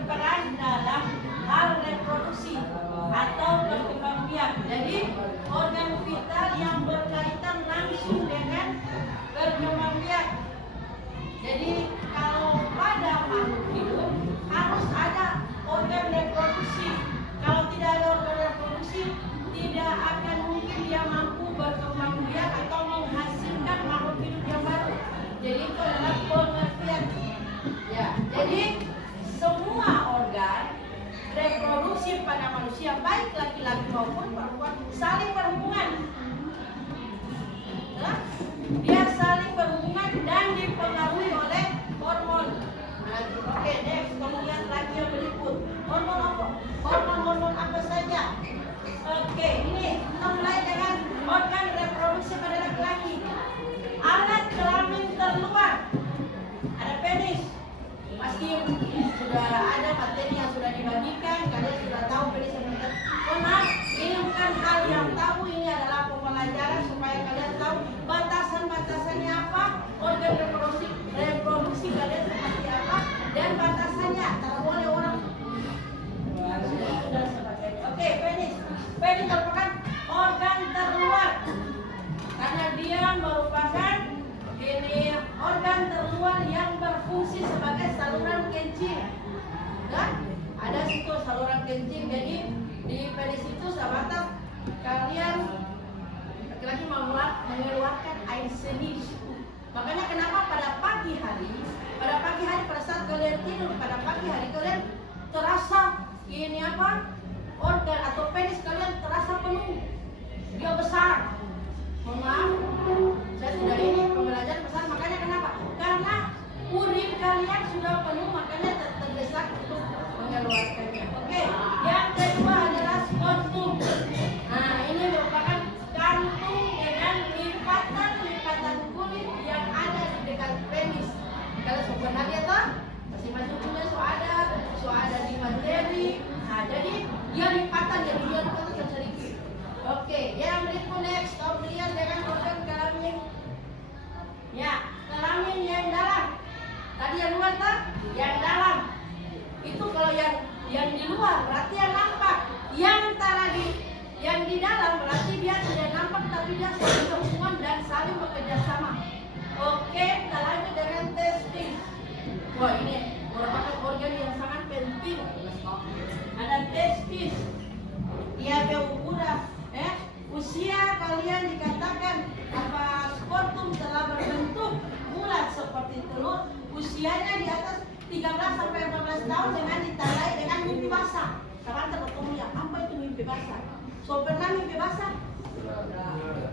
berperan dalam hal reproduksi atau berkembang biak. Jadi organ vital yang berkaitan langsung dengan berkembang biak. Jadi kalau pada makhluk hidup harus ada organ reproduksi. Kalau tidak ada organ reproduksi, tidak akan mungkin dia mampu berkembang biak atau menghasilkan makhluk hidup yang baru. Jadi itu adalah pengertian. Ya, jadi semua organ reproduksi pada manusia, baik laki-laki maupun perempuan, saling berhubungan. Nah, dia saling berhubungan dan dipengaruhi oleh hormon. Nah, oke, next, kemudian lagi yang berikut. Hormon apa? Hormon apa saja? Oke, ini kita mulai dengan organ reproduksi pada laki-laki. Alat kelamin terluar. Ada penis. Pasti sudah ada materi yang sudah dibagikan, kalian sudah tahu penis yang benar. Maaf, ini bukan hal yang tabu, ini adalah pembelajaran supaya kalian tahu batasan-batasannya apa, organ reproduksi kalian seperti apa, dan batasannya. Tak boleh orang sudah sebagai. Oke, penis. Penis merupakan organ terluar karena dia merupakan ini organ terluar yang berfungsi sebagai saluran kencing. Kan? Ada situ saluran kencing. Jadi di penis itu sahabat kalian laki-laki mengeluarkan air seni. Makanya kenapa pada pagi hari pada saat kalian tidur pada pagi hari kalian terasa ini apa? Organ atau penis kalian terasa penuh. Dia besar. Mohon maaf, saya tidak ini pembelajaran besar. Makanya kenapa? Karena urin kalian sudah penuh, makanya terdesak untuk mengeluarkannya. Oke, yang kedua adalah skortum. Nah, ini merupakan kantung dengan lipatan kulit yang ada di dekat penis. Kalau sebenarnya lihat toh, masih masuk kulit so ada di materi. Nah, jadi dia lipatan, jadi dia lipatan sedikit. Oke, yang berikut next, kemudian dengan organ kelamin. Ya, kelamin yang dalam. Tadi yang luar tak? Yang dalam. Itu kalau yang di luar berarti yang nampak. Yang di dalam berarti dia tidak nampak tapi dia saling berhubungan dan saling bekerja sama. Oke, kelamin dengan testis. Wah, ini merupakan organ yang sangat penting. Ada testis. Dia berukuran. Usia kalian dikatakan apa skortum telah berbentuk bulat seperti telur, usianya di atas 13 sampai 14 tahun dengan ditandai dengan mimpi basah. Sekarang bertemu ya, apa itu mimpi basah? So pernah mimpi basah?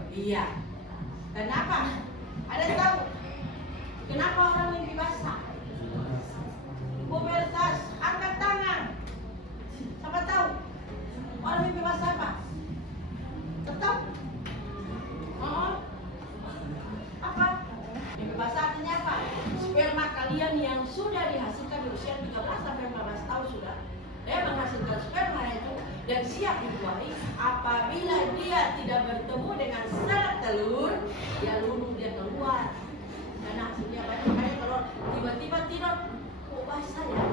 Iya. Kenapa? Ada yang tahu? Kenapa orang mimpi basah? Pubertas, angkat tangan. Siapa tahu? Orang mimpi basah apa? Tetap apa? Mimpi basah artinya apa? Sperma kalian yang sudah dihasilkan di usia 13 sampai 14 tahun sudah menghasilkan sperma itu dan siap dibuahi. Apabila dia tidak bertemu dengan sel telur, dia luluh, dia keluar. Karena hasilnya banyak kali telur tiba-tiba tidur, kok basah ya?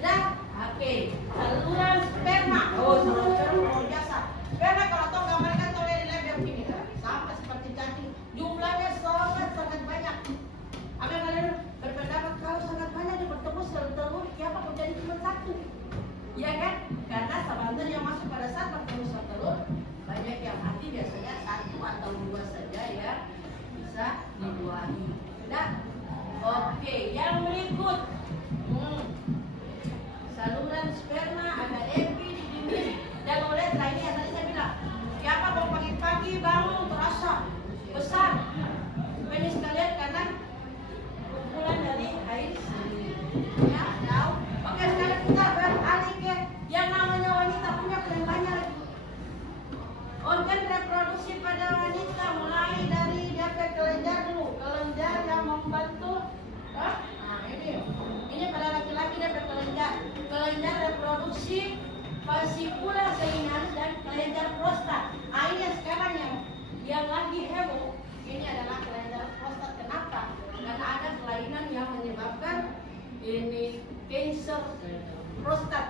Sudah? Oke, saluran sperma. Saluran sperma luar biasa. Sperma kalau tahu gambarkan oleh lab yang ini sama seperti cacing. Jumlahnya sangat banyak. Agar kalian berpendapat kalau sangat banyak dia bertemu sel telur, kenapa kok jadi cuma satu? Ya kan? Karena sabanter yang masuk pada saat bertemu sel telur banyak yang mati, biasanya 1 atau 2 saja ya bisa dibuahi. Sudah? Oke, yang berikut. Saluran sperma ada epi di dinding dan uretra. Ini yang tadi saya bilang. Siapa mau pagi-pagi bangun terasa besar penis kalian karena kumpulan dari air ya, tahu? Oke, sekarang kita beralih ke yang namanya wanita punya kelenjarnya lagi. Organ reproduksi pada wanita mulai dari dia ke kelenjar dulu, kelenjar yang membantu. Nah, ini pada laki-laki dia berkelenjar. Kelenjar reproduksi fascicula seminalis dan kelenjar prostat. Ini sekarang yang lagi heboh. Ini adalah kelenjar prostat. Kenapa? Karena ada kelainan yang menyebabkan ini user prostat.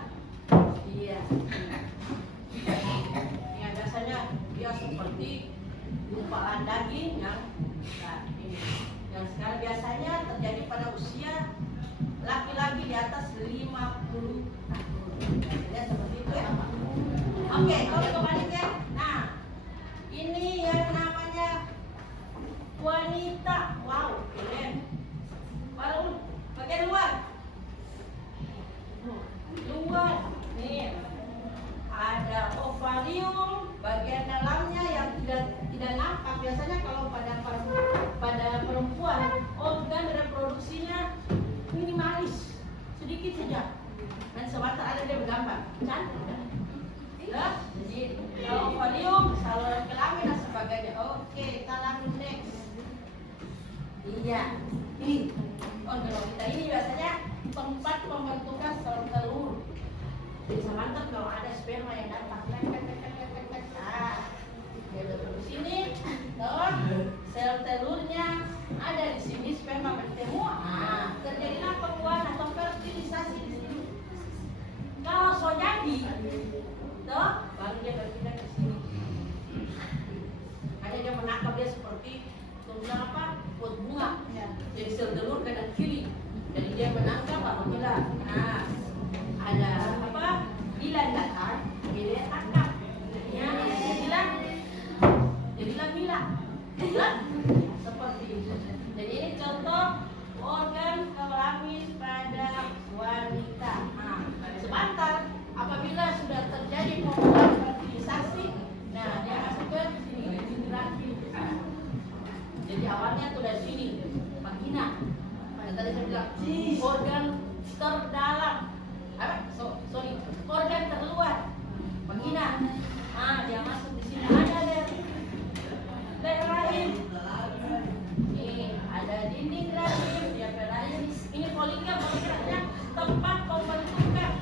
Iya. Ya biasanya dia seperti gumpalan daging yang ini. Yang sekarang biasanya terjadi pada usia laki-laki di atas 50 tahun. Ya, seperti itu ya. Oke, kalau kembali ya. Nah, ini yang namanya wanita. Wow, keren. Baru bagian luar. Luar. Nih. Ada ovarium, bagian dalamnya yang tidak nampak. Biasanya kalau pada perempuan organ reproduksinya minimalis, sedikit saja. Dan sebentar ada dia bergambar. Cantik kan? Ya, jadi kalau ovarium, saluran kelamin dan sebagainya. Oke, kita lanjut next. Iya, ini organ wanita ini biasanya tempat pembentukan sel telur. Jadi mantap kalau ada sperma yang datang. Nah, di sini, sel telurnya ada di sini, sperma bertemu. Nah, terjadilah pembuahan atau fertilisasi di sini. Kalau so jadi, baru dia berpindah ke sini. Ada dia menangkap dia seperti apa? Pot bunga. Jadi sel telur kanan kiri. Jadi dia menangkap apabila ada apa? Bila datang, dia tangkap. Ya, jadilah bila. Seperti itu. Jadi ini contoh organ kelamin pada wanita. Nah, sebentar apabila sudah terjadi pembuahan fertilisasi, nah dia masuk ke sini rahim. Jadi awalnya tuh dari sini, vagina. Yang tadi saya bilang organ terdalam. Sorry, organ terluar, vagina. Nah, dia masuk di sini. Ada dari rahim. Ini ada dinding rahim, dia ke rahim. Ini folikel, folikelnya tempat pembentukan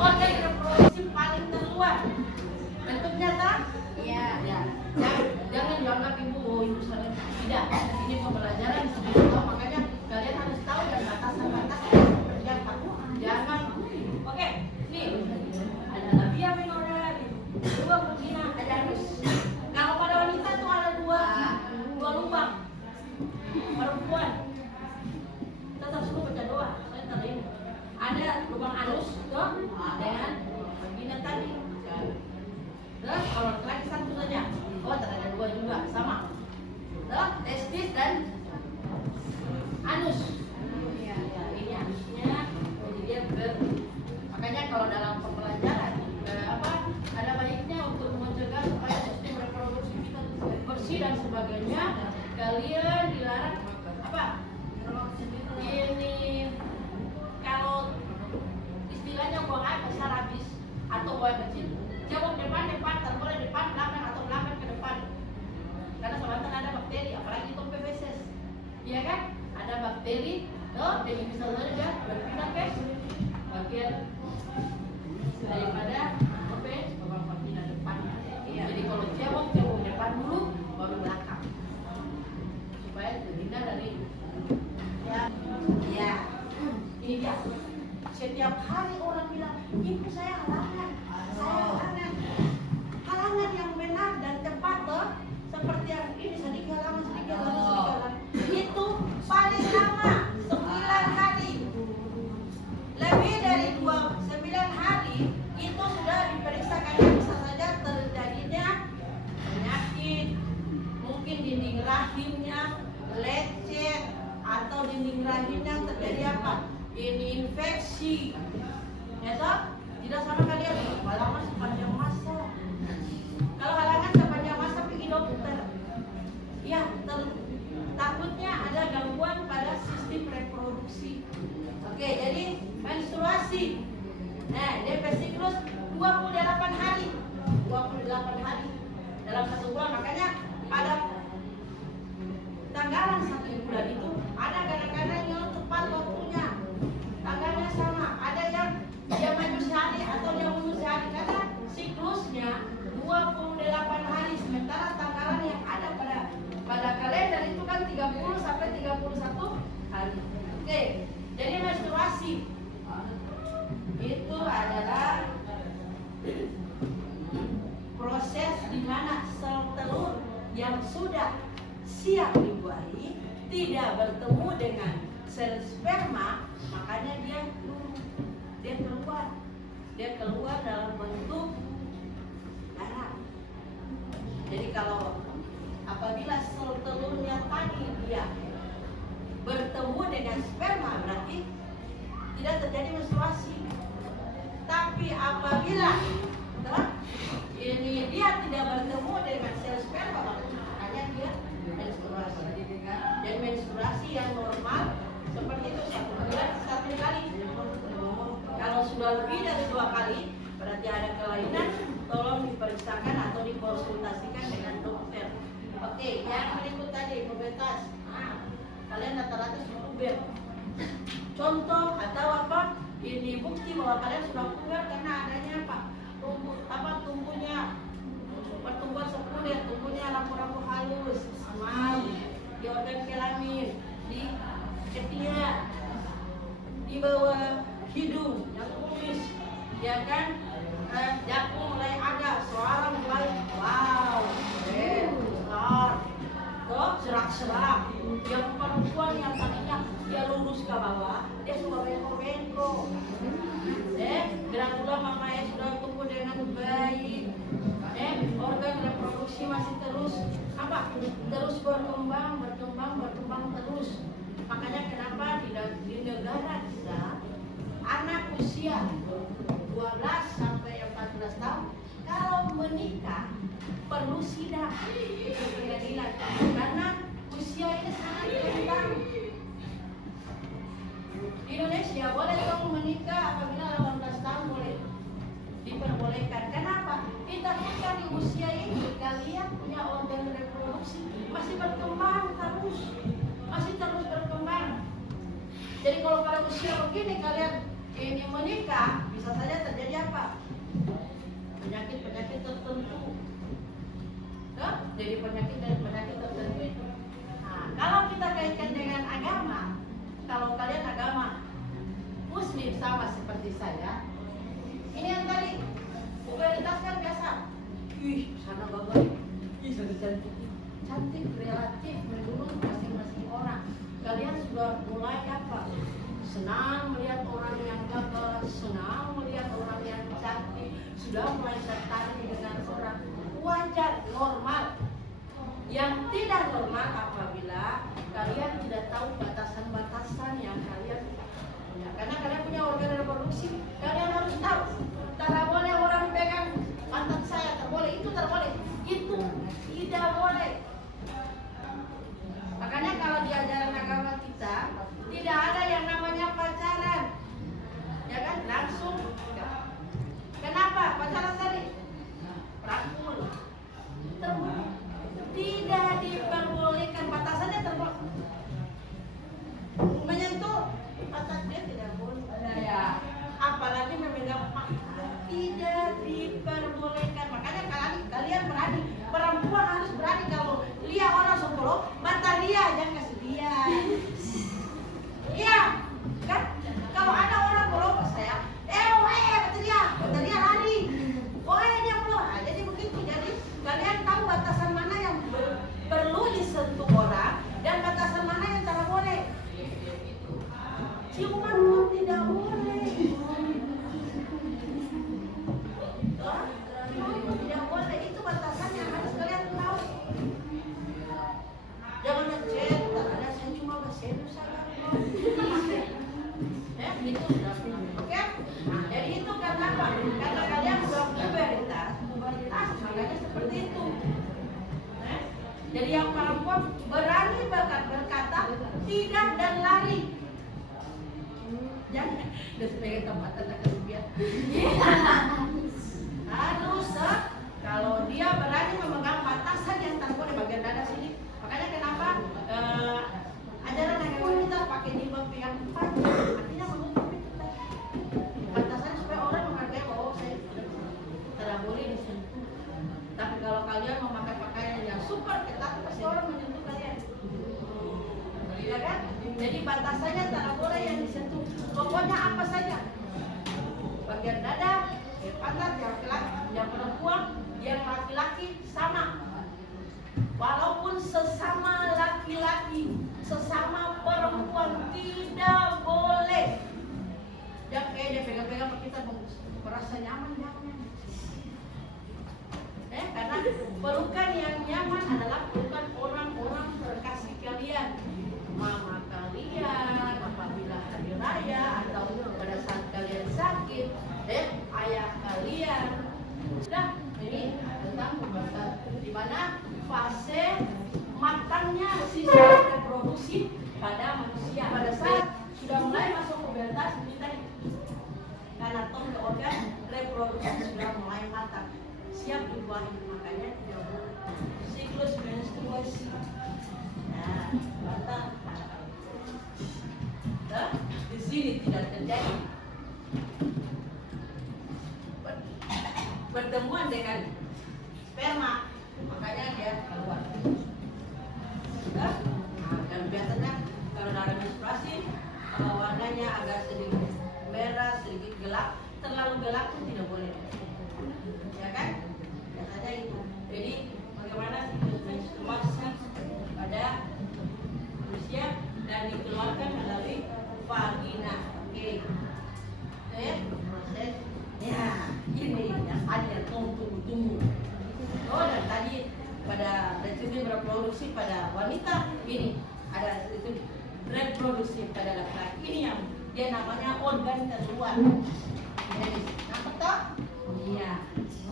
organ reproduksi paling terluar. Bentuknya tak? Iya. Ya. Jangan dianggap ibu salah. Tidak. Ini pembelajaran sebelum makanya kalian harus tahu dan batasan-batasan seperti apa. Jangan. Oke. Nih. Ada labia minora, dua vagina, ada anus. Kalau pada wanita tuh ada dua lubang. Perempuan tetap suruh baca doa. Saya tadi ada lubang anus tuh dengan vagina tadi. Terus kalau laki satu saja. Oh, ada dua juga sama. Tuh, testis dan anus. Ya, ini anusnya. Jadi dia makanya kalau dalam pembelajaran ada baiknya untuk mencegah supaya sistem reproduksi kita bersih dan sebagainya. Kalian dilarang apa? Ini kalau istilahnya buang air besar habis atau buang kecil, jawab depan, terboleh depan, belakang atau belakang ke depan. Karena sebentar ada bakteri, apalagi itu PVCs, iya kan? Ada bakteri, jadi bisa saja berpindah ke bagian daripada vagina depan. Jadi kalau jawab depan dulu, baru belakang, supaya terhindar dari ya. Ini dia. Setiap hari orang bilang, ibu saya halangan. Halangan yang benar dan tepat seperti yang ini, sedikit halangan. Itu paling lama 9 hari. Lebih dari 9 hari itu sudah diperiksa karena bisa saja terjadinya penyakit, mungkin dinding rahimnya lecet atau dinding rahimnya terjadi apa? Ini infeksi. Ya toh? Tidak sama kalian halangan sepanjang masa. Kalau halangan sepanjang masa pergi dokter. Ya, takutnya ada gangguan pada sistem reproduksi. Oke, jadi menstruasi. Nah, DP siklus 28 hari. 28 hari dalam satu bulan. Makanya pada tanggalan satu bulan itu ada kadang-kadang yang tepat waktunya. Tanggalnya sama. Ada yang dia maju sehari atau dia mundur sehari karena siklusnya 28 hari, sementara tanggalan yang ada pada kalender itu kan 30 sampai 31 hari. Oke. siap dibuahi, tidak bertemu dengan sel sperma, makanya dia keluar dalam bentuk darah. Jadi kalau apabila sel telurnya tadi dia bertemu dengan sperma, berarti tidak terjadi menstruasi. Tapi apabila ini dia tidak bertemu dengan sel sperma, makanya dia menstruasi. Dan menstruasi yang normal seperti itu 1 bulan 1 kali. Kalau sudah lebih dari 2 kali, berarti ada kelainan. Tolong diperiksakan atau dikonsultasikan dengan dokter. Oke, yang berikut tadi pubertas. Kalian rata-rata sudah puber. Contoh atau apa? Ini bukti bahwa kalian sudah puber karena adanya tumbuhnya pertumbuhan sekunder, tumbuhnya rambu-rambu halus, semal di organ kelamin, di ketiak, di bawah hidung yang kumis, ya kan? Jakun mulai ada, suara mulai wow, besar, tuh serak-serak. Yang perempuan yang tadinya dia lurus ke bawah, dia sudah bengkok-bengkok. Granula mamanya sudah tumbuh dengan baik. Organ reproduksi masih terus berkembang terus. Makanya kenapa di negara kita anak usia 12 sampai 14 tahun kalau menikah perlu sidang di pengadilan karena usia ini sangat rentan. Di Indonesia boleh dong menikah apabila 18 tahun boleh diperbolehkan. Kenapa? Kita nikah di usia ini kalian punya organ reproduksi masih berkembang masih terus berkembang. Jadi kalau pada usia begini kalian ini menikah, bisa saja terjadi apa? Penyakit tertentu. Jadi penyakit tertentu. Nah, kalau kita kaitkan dengan agama, kalau kalian agama Muslim sama seperti saya, ini yang tadi pubertas kan biasa. Sana bagus. Sana cantik relatif menurut masing-masing orang. Kalian sudah mulai apa? Senang melihat orang yang gagah, senang melihat orang yang cantik, sudah mulai tertarik dengan orang. Wajar, normal. Yang tidak normal apabila kalian tidak tahu batasan-batasan yang kalian punya. Karena kalian punya organ reproduksi, kalian harus tahu. Tak boleh orang pegang pantat saya, terboleh, itu terboleh, itu tidak boleh. Makanya kalau di ajaran agama kita tidak ada yang namanya pacaran, ya kan? Langsung. Kenapa pacaran tadi? Rangkul. Tidak diperbolehkan, batasannya terboleh. Menyentuh pantat dia tidak boleh. Apalagi memegang tidak diperbolehkan. Makanya kalian berani, perempuan harus berani. Kalau lihat orang sokolo, mata dia jangan kasih dia. Iya, kan? Kalau ada orang kalau saya, kata dia lari. Dia keluar. Jadi begitu. Jadi kalian tahu batasan mana yang perlu disentuh orang dan batasan mana yang tidak boleh. Ciuman pun tidak boleh. Tidak boleh. Itu batasan yang harus kalian tahu. Jangan ngechat, ada saya cuma bersenu saja. Itu sudah. Oke? Nah, jadi itu karena apa? Karena kalian sudah pubertas, makanya seperti itu. Jadi yang perempuan berani berkata tidak dan lari. Jangan sebagai tempat tanda kesucian. Harus kalau dia berani memegang batasan yang terboleh bagian dada sini. Makanya kenapa ajaran agama kita pakai jilbab yang panjang, artinya menutup itu batasan supaya orang menghargai bahwa saya tidak boleh disentuh. Tapi kalau kalian memakai pakaian yang super ketat, pasti orang menyentuh kalian. Ya kan? Jadi batasannya tidak boleh yang disentuh. Pokoknya apa saja. Bagian dada, pantat, yang laki-laki, yang perempuan, yang laki-laki sama. Walaupun sesama merasa nyaman, jangan. Karena pelukan yang nyaman adalah pelukan orang-orang terkasih kalian, mama kalian apabila hari raya atau pada saat kalian sakit, ayah kalian. Sudah, ini tentang pembahasan di mana fase matangnya sistem reproduksi pada manusia. Pada saat sudah mulai masuk pubertas, ini tadi anatomi organ reproduksi sudah mulai matang, siap dibuahi, makanya tidak boleh siklus menstruasi. Nah, matang. Nah, di sini tidak terjadi pertemuan dengan sperma, makanya dia keluar. Nah, dan biasanya kalau dalam menstruasi warnanya agak sedikit merah, sedikit gelap, terlalu gelap pun tidak boleh, ya kan? Biasanya itu. Jadi bagaimana siklus menstruasi pada manusia dan dikeluarkan melalui vagina. Oke, proses. Ya, ini yang tadi yang tunggu. Oh, dan tadi pada reproduksi reproduksi pada wanita ini ada itu reproduksi pada laki-laki, ini yang dia namanya organ terluar. Jadi, nampak tak? Iya.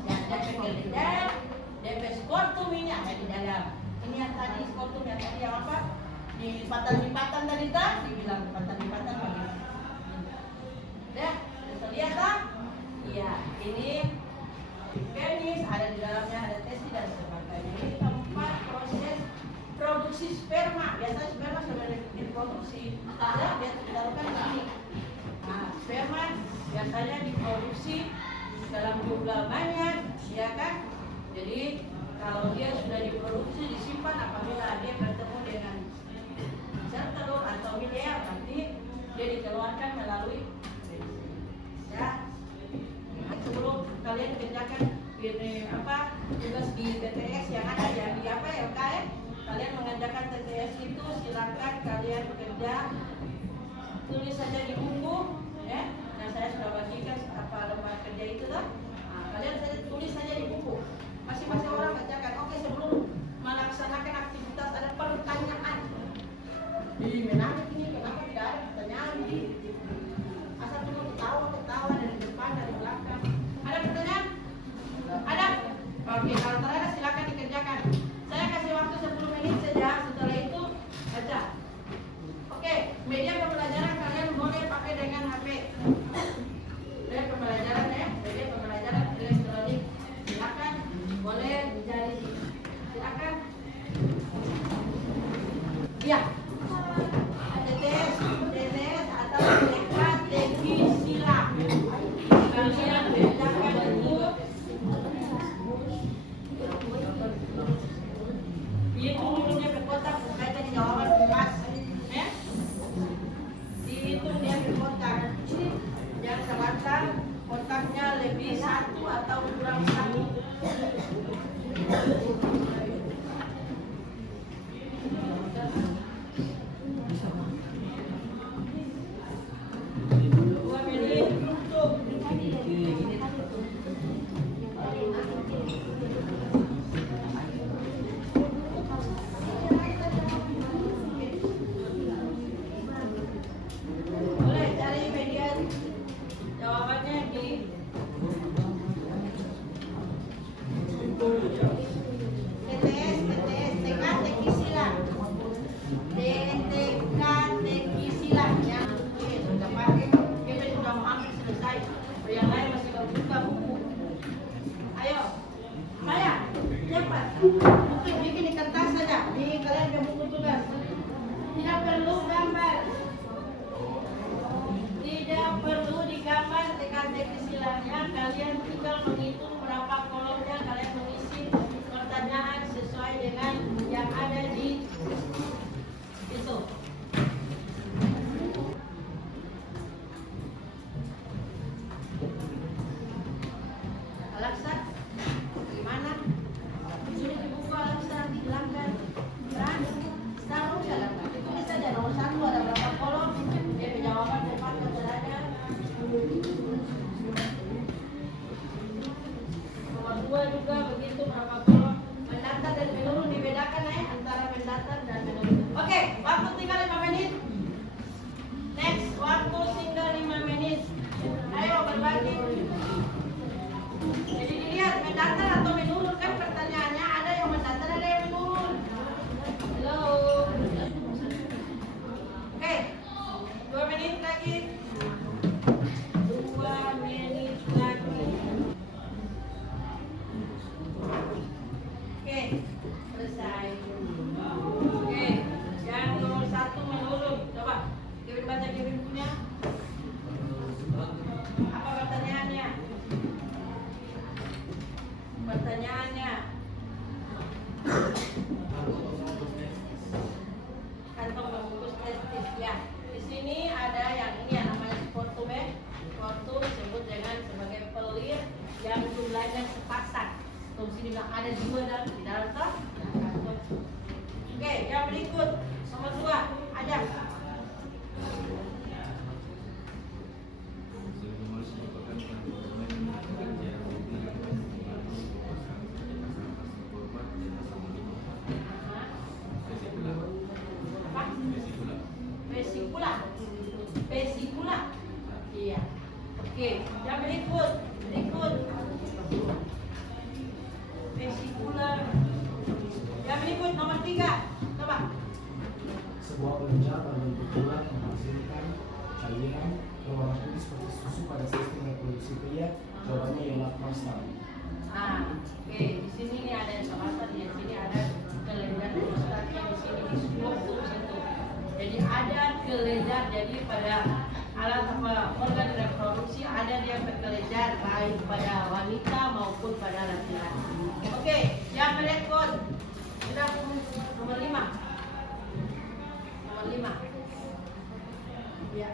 Yang dia pekerjaan, dia skortum ini ada di dalam. Ini yang tadi skortum yang tadi yang apa? Lipatan-lipatan tadi tak? Dibilang lipatan-lipatan bagi. Ya, bisa lihat tak? Iya, ini penis ada di dalamnya, ada testis dan sebagainya. Ini tempat proses produksi sperma. Biasanya sperma sudah diproduksi, ada dia ditaruhkan di sini. Nah, sperma biasanya diproduksi dalam jumlah banyak, ya kan? Jadi kalau dia sudah diproduksi disimpan, apabila dia bertemu dengan sel telur atau milea, nanti dia dikeluarkan melalui ya. Sebelum kalian kerjakan ini apa tugas di TTS yang ada ya di apa ya UKM, kalian mengerjakan TTS itu silakan kalian kerja, tulis saja di buku ya. Nah, saya sudah bagikan apa lembar kerja itu tuh. Nah, kalian saja tulis saja di buku. Masing-masing orang bacakan. Oke, sebelum melaksanakan aktivitas ada pertanyaan. Di menarik ini kenapa tidak ada pertanyaan di asal cuma ketawa dari depan dari belakang. Ada pertanyaan? Ada? Oke, kalau tak ada silakan dikerjakan. Saya kasih waktu 10 menit saja, setelah itu baca. Oke, media pembelajaran kalian boleh pakai dengan HP. Media pembelajaran ya, media pembelajaran elektronik. Silakan, boleh mencari. Silakan. Iya. TTS atau strategi silang. Kalian bedakan dulu. Hitung dulu dia berkotak, supaya tadi jawaban pas. Ya? Dihitung dia berkotak. Jangan sebatang kotaknya lebih satu atau kurang satu. Bikin di kertas saja. Nih kalian yang buku tugas. Tidak perlu gambar. Tidak perlu digambar teka-teki silangnya. Kalian tinggal menghitung berapa kolomnya. Kalian mengisi pertanyaan sesuai dengan yang ada di itu. Alexa, gimana? Sudah dibuka Alexa, hilangkan. Dan taruh dalam itu saja nomor 1 ada berapa kolom? Dia jawaban depan ada. Waktu tinggal 5 menit. Ayo berbagi. Jadi dilihat mendatar atau menurun kan pertanyaannya, ada yang mendatar ada yang menurun. Halo. Oke. 2 menit lagi. 2 menit lagi. Oke, selesai. Oke, yang nomor 1 menurun. Coba Kevin baca Kevin punya. Apa pertanyaannya? Pertanyaannya. Kantong pembungkus testis ya. Di sini ada yang ini yang namanya sportum ya. Sportum disebut dengan sebagai pelir yang jumlahnya sepasang. Tuh sini bilang ada 2 dan di dalam toh. Oke, yang berikut nomor 2 ada. Vesikula. Vesikula. Iya. Oke, yang berikut. Vesikula. Yang berikut nomor 3. Coba. Sebuah kelenjar berbentuk bulat menghasilkan cairan berwarna putih seperti susu pada sistem reproduksi pria. Jawabannya ialah prostat. Oke. Di sini nih ada prostat, di sini ada kelenjar prostatnya, di sini di sportum situ. Jadi ada kelenjar, jadi pada alat organ reproduksi ada dia berkelenjar baik pada wanita maupun pada laki-laki. Oke, yang berikut sudah nomor 5. Nomor 5. Ya.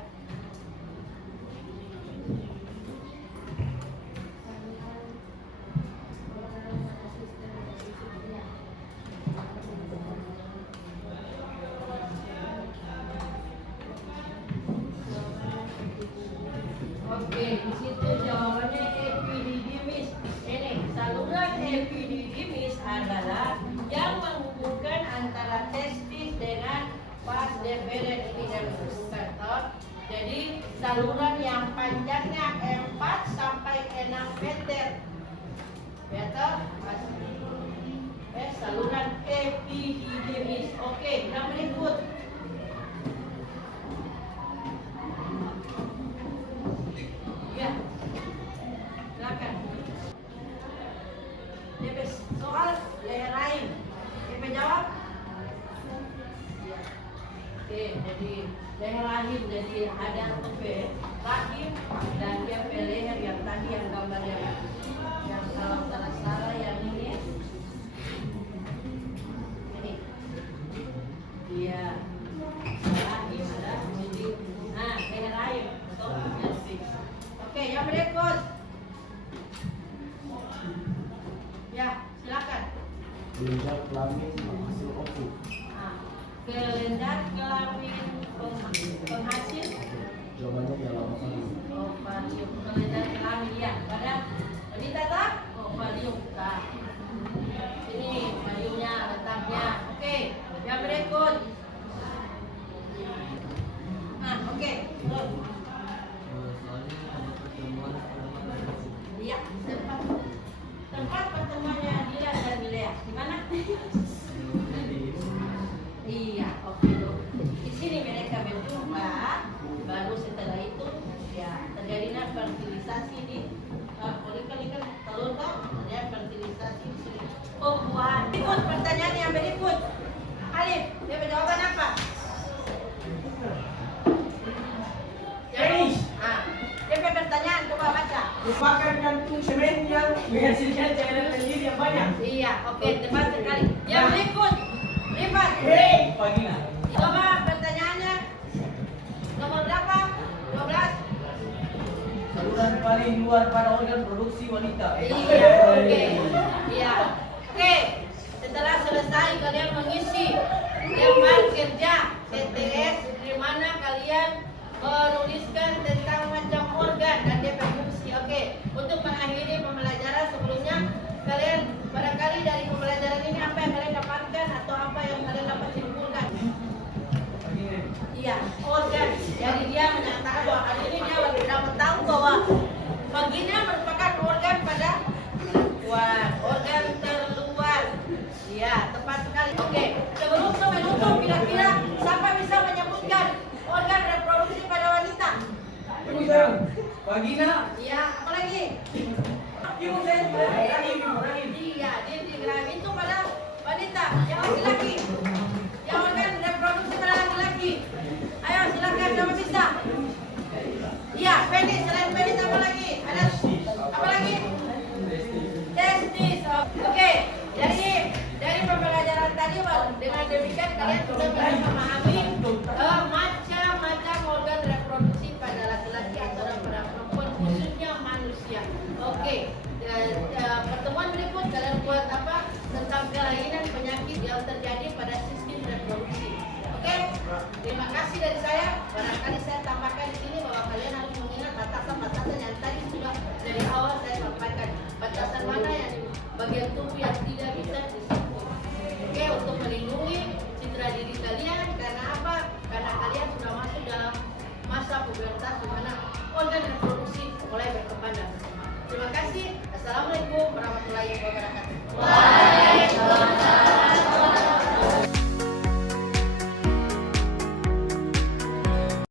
Oke, di situ jawabannya epididymis. Ini saluran epididymis adalah yang menghubungkan antara testis dengan vas deferens epidermis. Jadi saluran yang panjangnya 4 sampai 6 meter. Meter. Saluran epididymis. Oke, yang berikut. Ya, silakan. DP soal leher rahim. DP jawab. Oke, jadi leher rahim, jadi ada tepe rahim dan DP leher yang tadi yang gambar yang salah yang ini. Ini. Iya. Rahim ada jadi. Nah, leher rahim. Betul. Oke, yang berikut. Ya, silakan. Kelenjar kelamin penghasil ovum. Kelenjar kelamin penghasil. Jawabannya ialah ovarium. Ovarium. Kelenjar kelamin ya. Pada wanita tak? Ovarium. Nah, ini ovariumnya letaknya. Oke, yang berikut. Oke. Terus. Iya, tempat pertemuannya Dila dan Milea. Di mana? Iya, oke. Di sini mereka berjumpa, baru setelah itu ya terjadinya fertilisasi di folikel telur toh, ada fertilisasi di sini. Pembuahan. Berikut pertanyaan yang berikut. Alif, dia jawaban apa? Finish. Dia pertanyaan, coba baca. Merupakan kantung semen yang menghasilkan cairan lendir yang banyak. Iya, oke, tepat sekali. Yang berikut, Rifat. Hei, Pagina. Coba pertanyaannya. Nomor berapa? 12. Saluran paling luar pada organ produksi wanita. Iya, oke. Iya. Oke. Setelah selesai kalian mengisi lembar kerja TTS di mana kalian menuliskan tentang macam organ dan dia fungsi. Oke. Untuk mengakhiri pembelajaran sebelumnya kalian barangkali dari pembelajaran ini apa yang kalian dapatkan atau apa yang kalian dapat simpulkan? Iya, organ. Jadi dia vagina. Iya, apa lagi? Iya, digrafi itu pada wanita, yang laki-laki. Yang organ reproduksi pada laki-laki. Ayo silakan siapa bisa? Iya, penis. Selain penis apa lagi? Ada apa lagi? Testis. Oke. Dari pembelajaran tadi, dengan demikian kalian sudah bisa memahami macam-macam organ reproduksi pada laki-laki atau pada perempuan, khususnya manusia. Oke. Pertemuan berikut kalian buat apa tentang kelainan penyakit yang terjadi pada sistem reproduksi. Oke, terima kasih dari saya. Barangkali saya tambahkan di sini bahwa kalian harus mengingat batasan-batasan yang tadi sudah dari awal saya sampaikan. Batasan mana yang bagian tubuh yang tidak bisa disentuh. Oke, untuk melindungi citra diri kalian. Karena apa? Karena kalian sudah masuk dalam masa pubertas di mana organ reproduksi mulai berkembang dan berkembang. Terima kasih. Assalamualaikum warahmatullahi wabarakatuh.